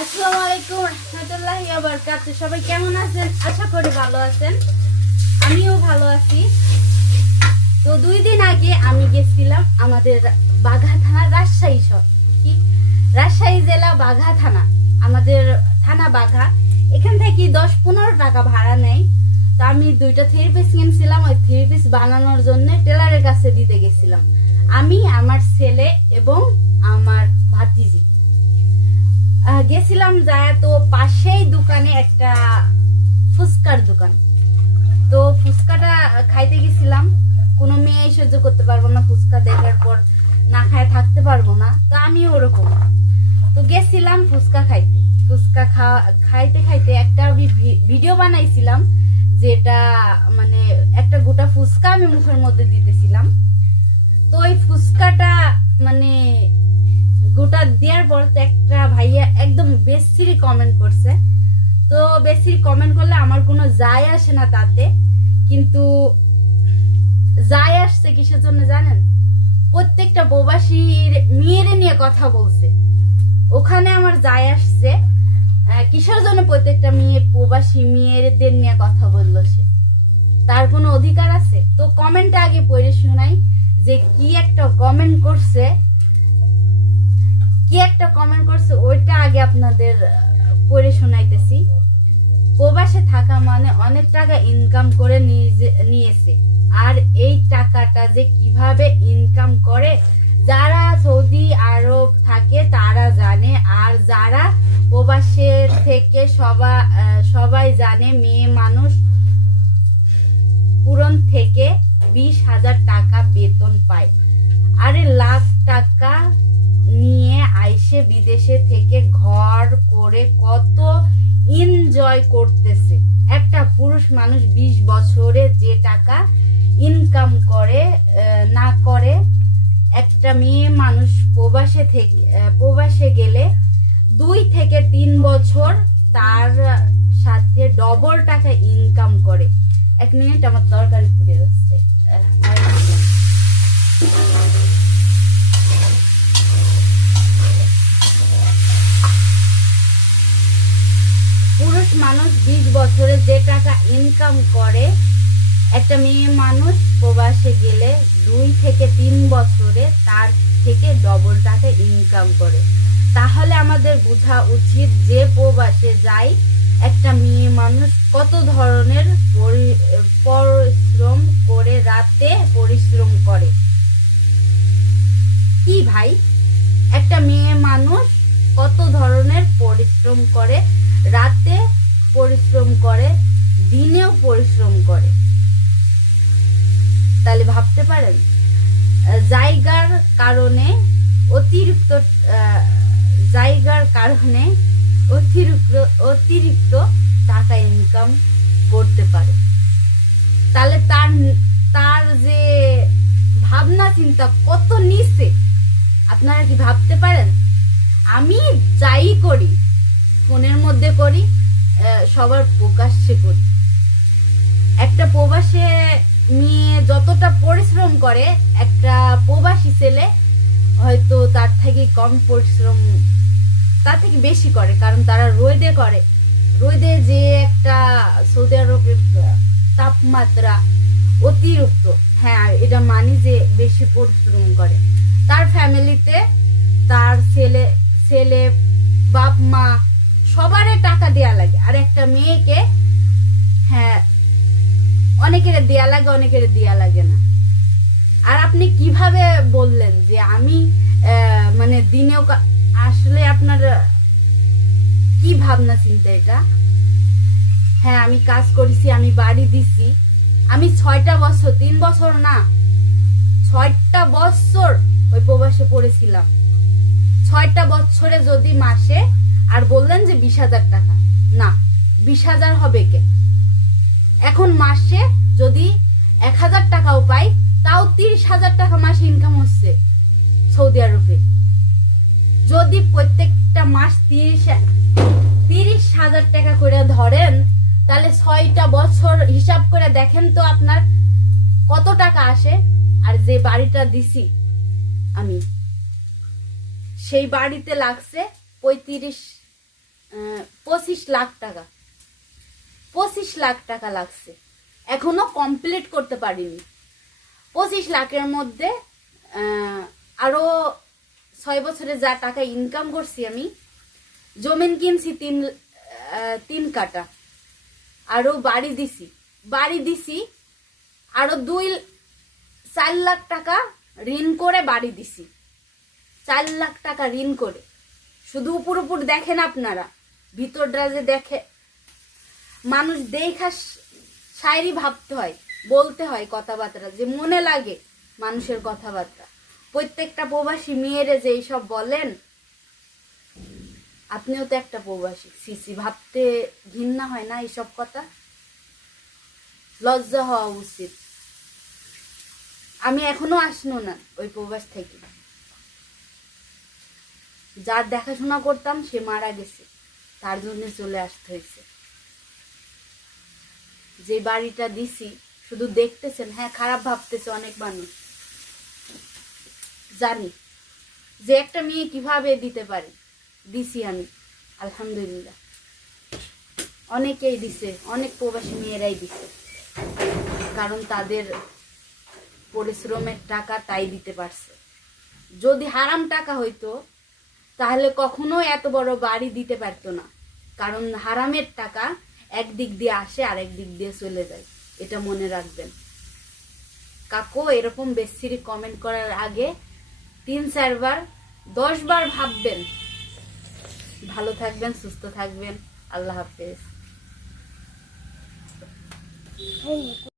আসসালামু আলাইকুম রাহমাতুল্লাহি ওয়া বারাকাতুহু। সবাই কেমন আছেন? আশা করি ভালো আছেন। আমিও ভালো আছি। তো 2 দিন আগে আমি গেছিলাম আমাদের বাঘা থানা, রাজশাহী জেলা বাঘা থানা। আমাদের থানা বাঘা। এখান থেকে 10-15 টাকা ভাড়া নেয়। তো আমি 2টা থ্রি পিস কিনছিলাম। ওই থ্রি পিস বানানোর জন্য টেলারের কাছে দিতে গেছিলাম। আমি, আমার ছেলে এবং আমার ভাতিজি গেছিলাম। যায় তো পাশেই দোকানে একটা ফুচকার দোকান। তো ফুচকাটা খাইতে গেছিলাম। কোনো মেয়ে সহ্য করতে পারবো না, ফুচকা দেখার পর না খায় থাকতে পারবো না। তো আমি ওরকম তো গেছিলাম ফুচকা খাইতে। ফুচকা খাইতে খাইতে একটা ভিডিও বানাইছিলাম, যেটা মানে একটা গোটা ফুচকা আমি মুখের মধ্যে দিতেছিলাম। তো ওই ফুচকাটা মানে গোটা দেওয়ার পর তো একটা ভাইয়া একদম বেশি কমেন্ট করছে। তো বেশি কমেন্ট করলে আমার কোনো যায় আসে না তাতে, কিন্তু যায় আসছে কিসের জন্য জানেন? প্রত্যেকটা প্রবাসীর মেয়ের নিয়ে কথা বলছে। ওখানে আমার যায় আসছে কিসের জন্য প্রত্যেকটা মেয়ে প্রবাসী মেয়েদের নিয়ে কথা বললো। সে তার কোনো অধিকার আছে? তো কমেন্টটা আগে পড়ে শোনাই যে কি একটা কমেন্ট করছে, ওইটা আগে আপনাদের পড়ে শোনাইতেছি। প্রবাসে থাকা মানে অনেক টাকা ইনকাম করে নিয়েছে, আর এই টাকাটা যে কিভাবে ইনকাম করে যারা সৌদি আরব থাকে তারা জানে, আর যারা প্রবাসে থেকে সবাই জানে। মেয়ে মানুষ পুরন থেকে 20,000 টাকা বেতন পায়, আরে লাখ টাকা নিয়ে আইসে বিদেশে থেকে ঘর করে কত এনজয় করতেছে। একটা পুরুষ মানুষ 20 বছরে যে টাকা ইনকাম করে না করে, একটা মেয়ে মানুষ প্রবাসে গেলে 2 থেকে 3 বছর তার সাথে ডবল টাকা ইনকাম করে। 1 মিনিট, আমার তরকারি পুড়ে যাচ্ছে। পুরুষ মানুষ 20 বছরে যে টাকা ইনকাম করে, একটা মেয়ে মানুষ প্রবাসে গেলে 2 থেকে 3 বছরে তার থেকে ডবল টাকা ইনকাম করে। তাহলে আমাদের বোঝা উচিত যে প্রবাসে যায় একটা মেয়ে মানুষ কত ধরনের পরিশ্রম করে, রাতে পরিশ্রম করে। কি ভাই, একটা মেয়ে মানুষ কত ধরনের পরিশ্রম করে, রাতে পরিশ্রম করে, দিনেও পরিশ্রম করে। তাহলে ভাবতে পারেন জায়গার কারণে অতিরিক্ত টাকা ইনকাম করতে পারে। তাহলে তার যে ভাবনা চিন্তা কত নিচে, আপনারা কি ভাবতে পারেন? আমি যাই করি ফোনের মধ্যে করি, সবার প্রকাশ্যে করি। একটা প্রবাসে মেয়ে যতটা পরিশ্রম করে, একটা প্রবাসী ছেলে হয়তো তার থেকে কম পরিশ্রম, তার থেকে বেশি করে। কারণ তারা রোদে করে। রোদে যে একটা সৌদি আরবের তাপমাত্রা অতিরিক্ত, হ্যাঁ এটা মানি যে বেশি পরিশ্রম করে। তার ফ্যামিলিতে তার ছেলে বাপ মা সবারই টাকা দেয়া লাগে, আর একটা মেয়েকে হ্যাঁ অনেকের দেয়া লাগে, অনেকের দেয়া লাগে না। আর আপনি কিভাবে বললেন যে আমি মানে দিনেও, আসলে আপনার কি ভাবনা চিন্তা এটা? হ্যাঁ আমি কাজ করেছি, আমি বাড়ি দিছি। আমি 6টা বছর, 3 বছর না 6টা বছর ওই প্রবাসে পড়েছিলাম। 6টা বছরে যদি মাসে, আর বললেন যে 20,000 টাকা, না 20,000 হবে কে? এখন মাসে যদি 1,000 টাকাও পাই, তাও 30,000 টাকা মাসে ইনকাম হচ্ছে সৌদি আরবে। যদি প্রত্যেকটা মাস 30,000 টাকা করে ধরেন, তাহলে 6টা বছর হিসাব করে দেখেন তো আপনার কত টাকা আসে। আর যে বাড়িটা দিছি আমি, সেই বাড়িতে লাগছে 25 লাখ টাকা, 25 লাখ টাকা লাগছে, এখনো কমপ্লিট করতে পারিনি। 25 লাখের মধ্যে আরো 6 বছরে যা টাকা ইনকাম করছি আমি, জমিন কিনছি 3 কাটা, আরো বাড়ি দিছি আরো 4 লাখ টাকা ঋণ করে বাড়ি দিছি, 4 লাখ টাকা ঋণ করে। শুধু উপর উপর দেখেন আপনারা, ভিতরটা যে দেখে মানুষ দেখা শায়রি ভাবতে হয়, বলতে হয় কথাবার্তা, যে মনে লাগে মানুষের কথাবার্তা। প্রত্যেকটা প্রবাসী মেয়েরে যে এইসব বলেন, আপনিও তো একটা প্রবাসী, সিসি ভাবতে ঘৃণা হয় না এইসব কথা? লজ্জা হওয়া উচিত। আমি এখনো আসনো না ওই প্রবাস থেকে, যার দেখাশোনা করতাম সে মারা গেছে, তার জন্য চলে আসতে হয়েছে। যে বাড়িটা দিছি শুধু দেখতেছেন, হ্যাঁ খারাপ ভাবতেছে অনেক মানুষ, জানি যে একটা মেয়ে কিভাবে দিতে পারে, দিছি আমি আলহামদুলিল্লাহ। অনেকেই দিছে, অনেক প্রবাসী মেয়েরাই দিছে, কারণ তাদের পরিশ্রমের টাকা তাই দিতে পারছে। যদি হারাম টাকা হইতো তাহলে কখনো এত বড় বাড়ি দিতে পারতো না, কারণ হারামের টাকা একদিক দিয়ে আসে আর একদিক দিয়ে চলে যায়, এটা মনে রাখবেন। কাকু এরকম বেশিরি কমেন্ট করার আগে 3-4 বার 10 বার ভাববেন। ভালো থাকবেন, সুস্থ থাকবেন, আল্লাহ হাফেজ।